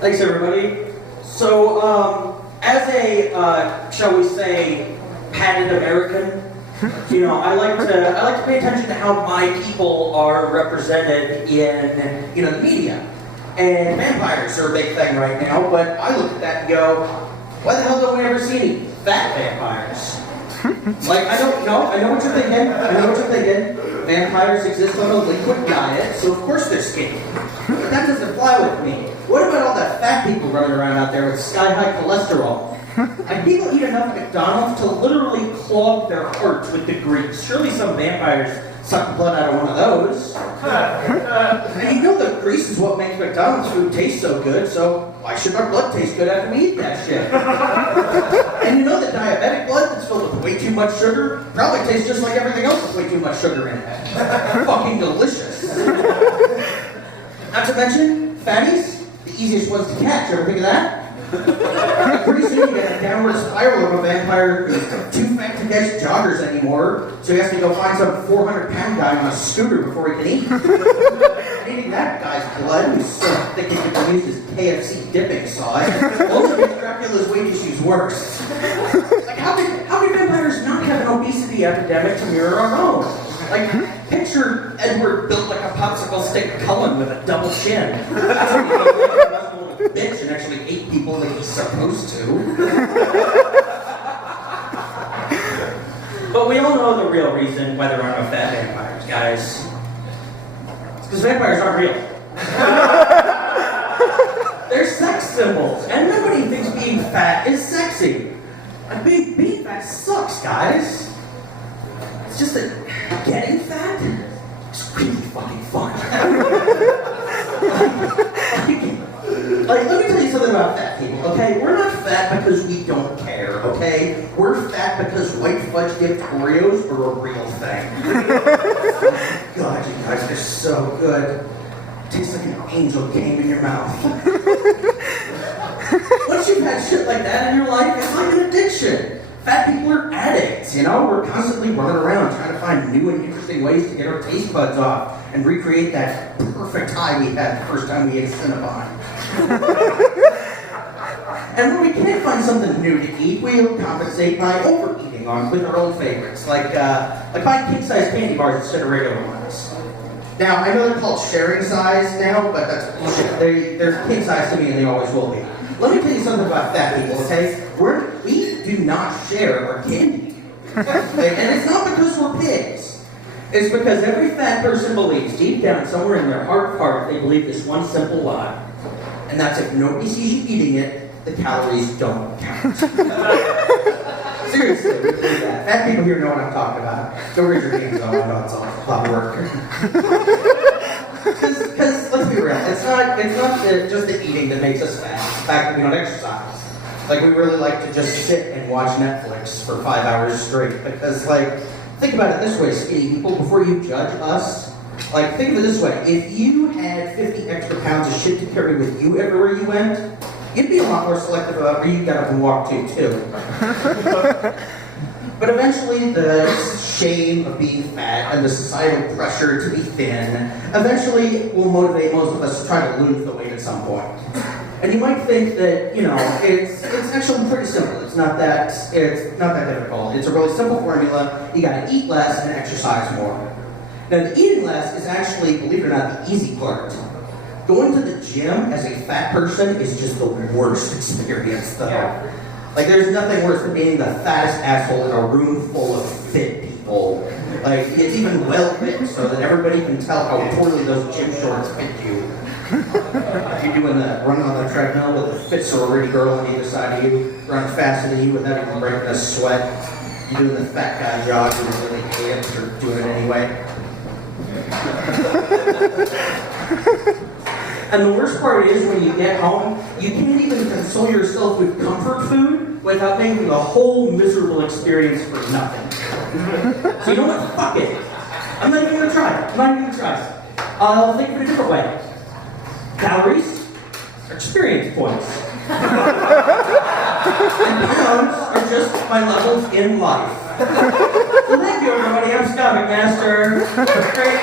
Thanks, everybody. So, as a, shall we say, padded American, I like to pay attention to how my people are represented in, the media. And vampires are a big thing right now, but I look at that and go, why the hell don't we ever see any fat vampires? Like, I know what you're thinking. Vampires exist on a liquid diet, so of course they're skinny. But that doesn't fly with me. What about all the fat people running around out there with sky-high cholesterol? Like, people eat enough McDonald's to literally clog their hearts with the grease. Surely some vampires suck the blood out of one of those. And the grease is what makes McDonald's food taste so good, so why should our blood taste good after we eat that shit? And the diabetic blood that's filled with way too much sugar probably tastes just like everything else with way too much sugar in it. Fucking delicious. Not to mention, fatties, the easiest ones to catch. Ever think of that? Pretty soon you get a downward spiral of a vampire who's too fat to catch joggers anymore, so he has to go find some 400-pound guy on a scooter before he can eat. Eating that guy's blood, who's so thick he can use his KFC dipping sauce, only makes Dracula's weight issues worse. Like, how did vampires not have an obesity epidemic to mirror our own? Like, picture Edward built like a popsicle stick Cullen with a double chin. That's how he looked like a bitch and actually ate people like he's supposed to. But we all know the real reason why there are no fat vampires, guys. It's because vampires aren't real. They're sex symbols, and nobody thinks being fat is sexy. Like, being fat sucks, guys. It's just that getting fat is really fucking fun. Like, let me tell you something about fat people, okay? We're not fat because we don't care, okay? We're fat because white fudge dipped Oreos are a real thing. Oh, God, you guys are so good. It tastes like an angel came in your mouth. Once you've had shit like that in your life, it's like an addiction. Fat people are addicts, We're constantly running around trying to find new and interesting ways to get our taste buds off and recreate that perfect high we had the first time we ate Cinnabon. And when we can't find something new to eat, we'll compensate by overeating with our old favorites, like buying king-size candy bars instead of regular ones. Now, I know they're called sharing size now, but that's bullshit. They're king size to me, and they always will be. Let me tell you something about fat people, okay? We do not share our candy. And it's not because we're pigs. It's because every fat person believes, deep down, somewhere in their heart of heart, they believe this one simple lie. And that's if nobody sees you eating it, the calories don't count. Seriously, we believe that. Fat people here know what I'm talking about. Don't raise your hands on. I know it's a lot of work. Because let's be real, it's not just the eating that makes us fat. It's the fact that we don't exercise. Like, we really like to just sit and watch Netflix for 5 hours straight. Because, think about it this way, skinny people, before you judge us. Think of it this way. If you had 50 extra pounds of shit to carry with you everywhere you went, you'd be a lot more selective about where you got up and walked to, too. But eventually, the shame of being fat and the societal pressure to be thin eventually will motivate most of us to try to lose the weight at some point. And you might think that, it's actually pretty simple. It's not that difficult. It's a really simple formula. You gotta eat less and exercise more. Now, the eating less is actually, believe it or not, the easy part. Going to the gym as a fat person is just the worst experience, though. Yeah. There's nothing worse than being the fattest asshole in a room full of fit people. It's even well fit so that everybody can tell how poorly those gym shorts fit you. You're doing running on the treadmill with a fit sorority girl on either side of you, running faster than you without even breaking a sweat. You're doing the fat guy jog you don't really hate it, or doing it anyway. And the worst part is when you get home, you can't even console yourself with comfort food without making the whole miserable experience for nothing. So you know what? Fuck it. I'm not even going to try. I'll think of it a different way. Calories are experience points. And pounds are just my levels in life. So thank you, everybody. I'm Scott McMaster. Great.